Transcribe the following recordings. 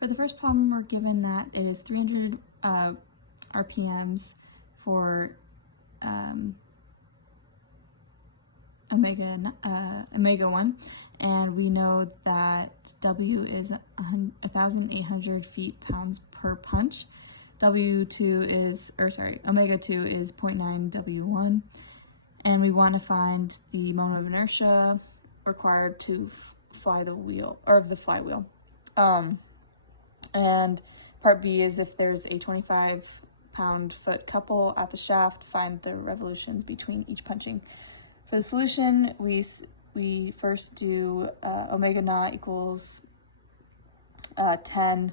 For the first problem, we're given that it is 300 RPMs for omega 1, and we know that W is 1,800 feet-pounds per punch. Omega 2 is 0.9 W1, and we want to find the moment of inertia required to fly the wheel, or the flywheel. And part B is if there's a 25 pound-foot couple at the shaft, find the revolutions between each punching. For the solution, we first do omega naught equals 10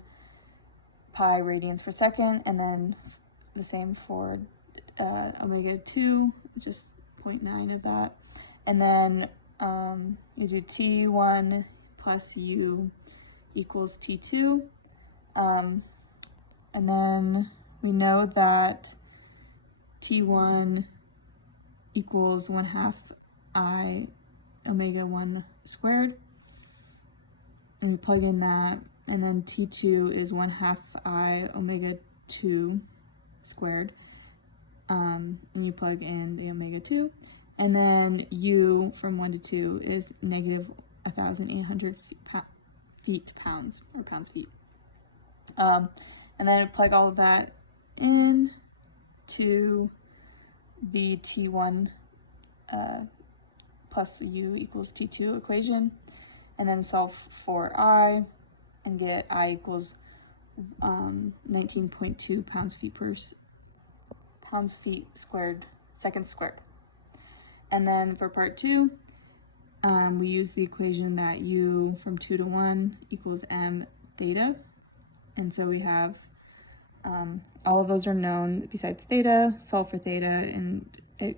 pi radians per second, and then the same for omega 2, just 0.9 of that. And then you do T1 plus U equals T2. And then we know that T1 equals 1/2 I omega 1 squared. And we plug in that, and then T2 is 1/2 I omega 2 squared. And you plug in the omega 2. And then U from 1 to 2 is negative 1,800 feet-pounds, or pounds-feet. And then plug all of that in to the T1 plus U equals T2 equation, and then solve for I and get I equals 19.2 pounds-feet squared, seconds squared. And then for part 2, we use the equation that U from 2 to 1 equals m theta. And so we have all of those are known besides theta, solve for theta, and it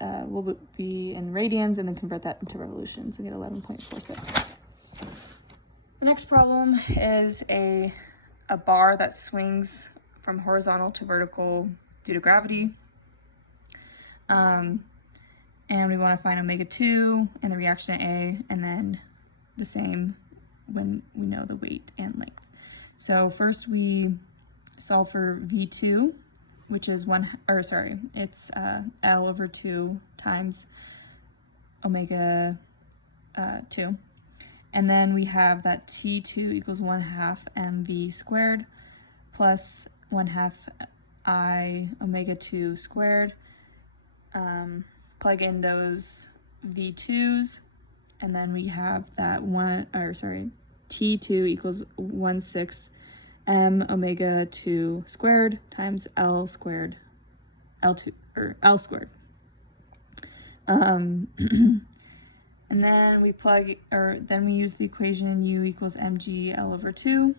will be in radians, and then convert that into revolutions and get 11.46. The next problem is a bar that swings from horizontal to vertical due to gravity. And we want to find omega 2 and the reaction at A, and then the same when we know the weight and length. So first we solve for V2, which is it's L over 2 times omega 2. And then we have that T2 equals 1/2 mv squared plus 1/2 I omega 2 squared. Plug in those V2s, and then we have that T2 equals 1/6 m omega 2 squared times L squared, L squared. And then we use the equation U equals mg L over 2,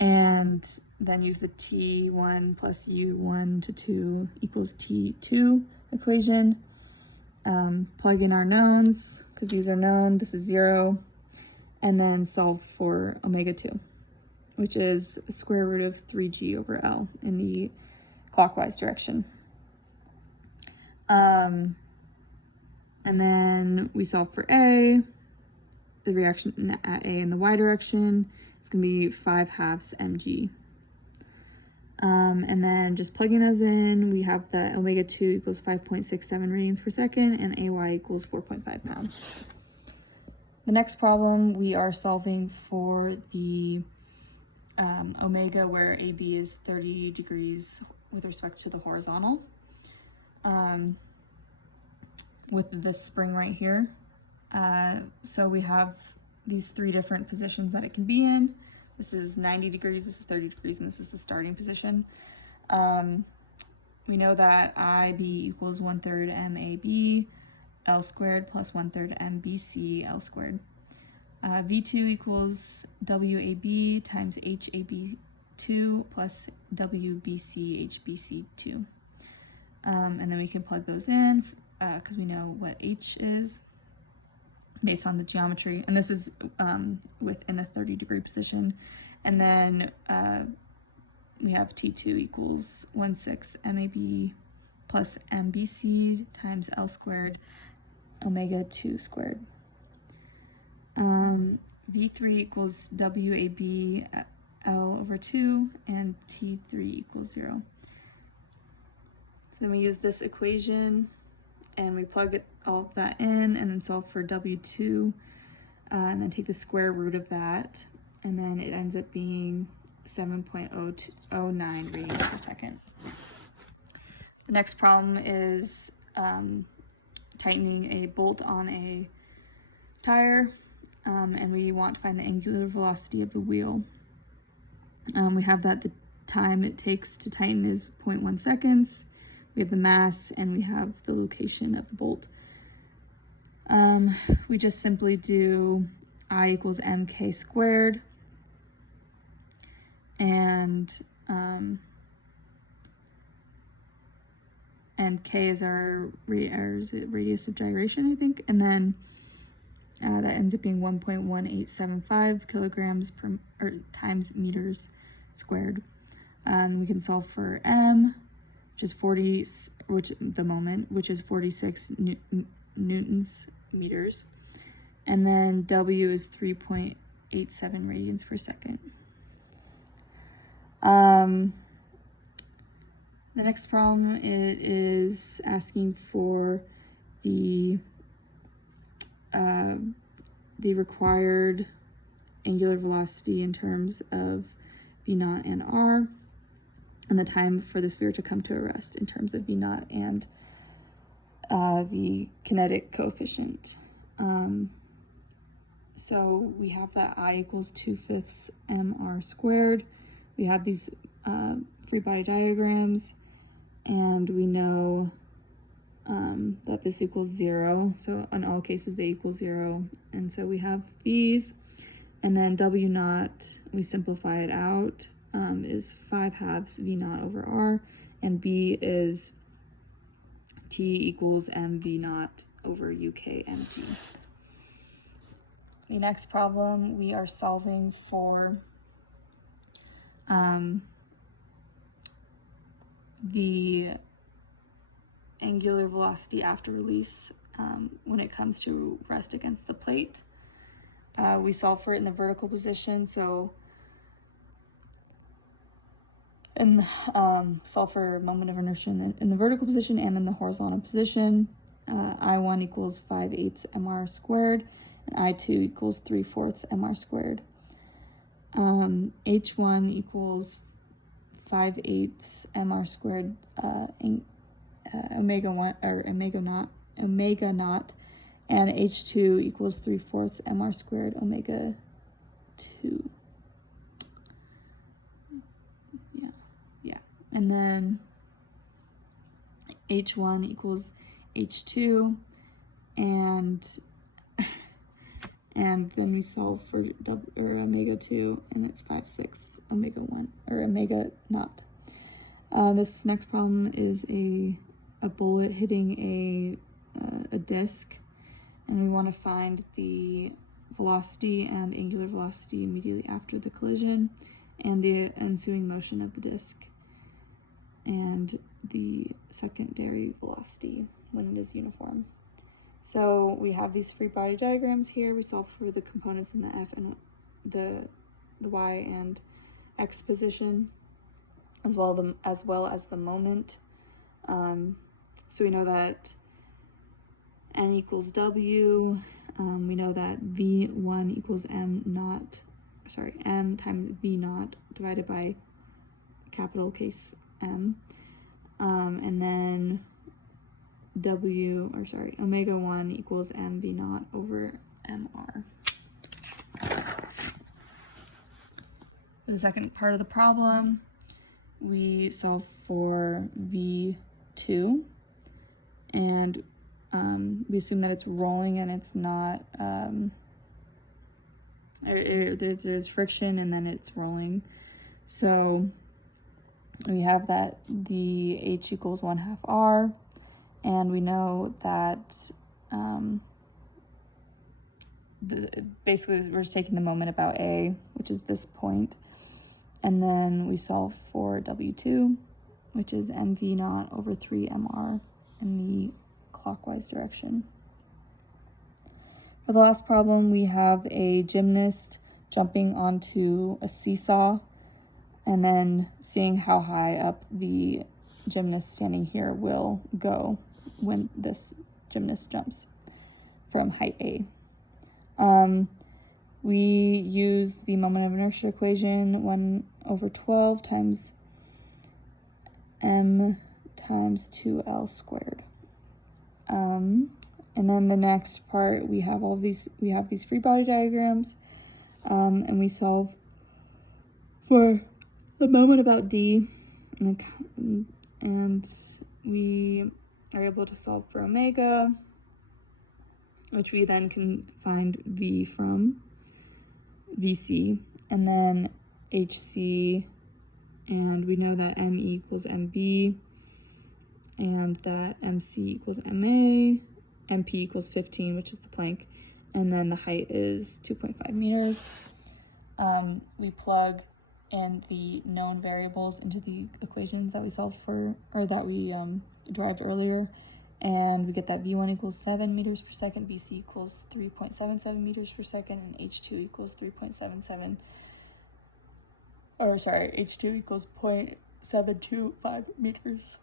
and then use the T1 plus U1 to 2 equals T2 equation. Plug in our knowns, because these are known, this is 0, and then solve for omega 2, which is square root of 3g over L in the clockwise direction. And then we solve for A, the reaction at A in the y direction. It's going to be 5/2 mg. And then just plugging those in, we have that omega 2 equals 5.67 radians per second, and AY equals 4.5 pounds. The next problem, we are solving for the omega, where AB is 30 degrees with respect to the horizontal. With this spring right here. So we have these 3 different positions that it can be in. This is 90 degrees, this is 30 degrees, and this is the starting position. We know that IB equals 1/3 MAB L squared plus 1/3 MBC L squared. V2 equals WAB times HAB2 plus WBC HBC2. And then we can plug those in because we know what H is based on the geometry, and this is within a 30-degree position. And then we have T2 equals 1/6 MAB plus MBC times L squared omega 2 squared. V3 equals WAB L over 2, and T3 equals 0. So then we use this equation, and we plug all of that in, and then solve for W2, and then take the square root of that, and then it ends up being 7.09 radians per second. The next problem is tightening a bolt on a tire, and we want to find the angular velocity of the wheel. We have that the time it takes to tighten is 0.1 seconds. We have the mass, and we have the location of the bolt. We just simply do I equals mk squared, and k is our radius of gyration, I think, and then that ends up being 1.1875 kilograms per times meters squared. We can solve for m, which is 46 newtons meters, and then w is 3.87 radians per second. The next problem, it is asking for the required angular velocity in terms of v naught and r, and the time for the sphere to come to a rest in terms of v naught and the kinetic coefficient. So we have that I equals 2/5 mr squared. We have these free body diagrams, and we know that this equals 0. So in all cases, they equal 0. And so we have these, and then W naught, we simplify it out, is 5/2 V naught over R, and B is T equals mv naught over UK MT. The next problem, we are solving for the angular velocity after release when it comes to rest against the plate. We solve for it in the vertical position, so solve for moment of inertia in the vertical position and in the horizontal position. I1 equals 5/8 mr squared, and I2 equals 3/4 mr squared. H1 equals 5/8 mr squared omega naught, and H2 equals 3/4 mr squared omega 2. Yeah. And then H1 equals H2, and then we solve for omega 2, and it's 5/6 omega 1 or omega naught. This next problem is a bullet hitting a disc, and we want to find the velocity and angular velocity immediately after the collision, and the ensuing motion of the disc, and the secondary velocity when it is uniform. So we have these free body diagrams here. We solve for the components in the F and the Y and X position, as well as the moment. So we know that N equals W. We know that V1 equals M times V naught divided by capital case M. And then omega 1 equals mv naught over mr. For the second part of the problem, we solve for V2, and we assume that it's rolling and it's not, there's friction and then it's rolling. So we have that the H equals 1/2 R, and we know that basically we're just taking the moment about A, which is this point, and then we solve for W2, which is mv naught over 3 mr in the clockwise direction. For the last problem, we have a gymnast jumping onto a seesaw and then seeing how high up the gymnast standing here will go when this gymnast jumps from height A. We use the moment of inertia equation, 1/12 times m times 2l squared. And then the next part, we have these free body diagrams, and we solve for the moment about D, and we are able to solve for omega, which we then can find V from VC, and then HC, and we know that ME equals MB, and that MC equals MA, MP equals 15, which is the Planck, and then the height is 2.5 meters. We plug in the known variables into the equations that we solved for, or that we derived earlier, and we get that V1 equals 7 meters per second, VC equals 3.77 meters per second, and H2 equals 0.725 meters.